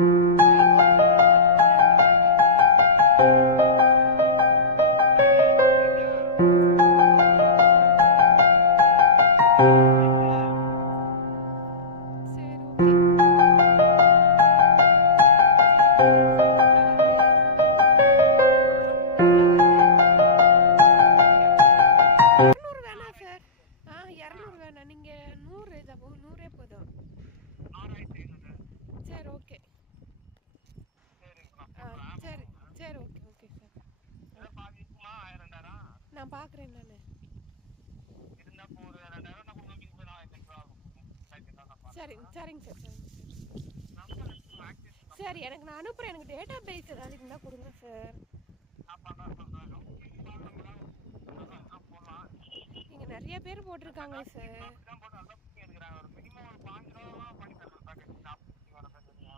ஒரு 2 வாரம் டைம் இருக்கா சார்? சரி ஓகே. சரிங்க சார். எவ்வளோ வருது? எவ்வளோ வருது? 200 வேணாம் சார். 200 வேணாம். நீங்க 100 இதா 100 போதும். சரி ஓகே. சரி சரி ஓகே ஓகே சார். நான் பார்க்குறேன் நான். சரி சரிங்க சார் சரிங்க சார். சரி எனக்கு நான் அனுப்புகிறேன். எனக்கு டேட்டா பேஸ் ஏதாவது இருந்தால் கொடுங்க சார். இங்கே நிறைய பேர் போட்டிருக்காங்க சார்.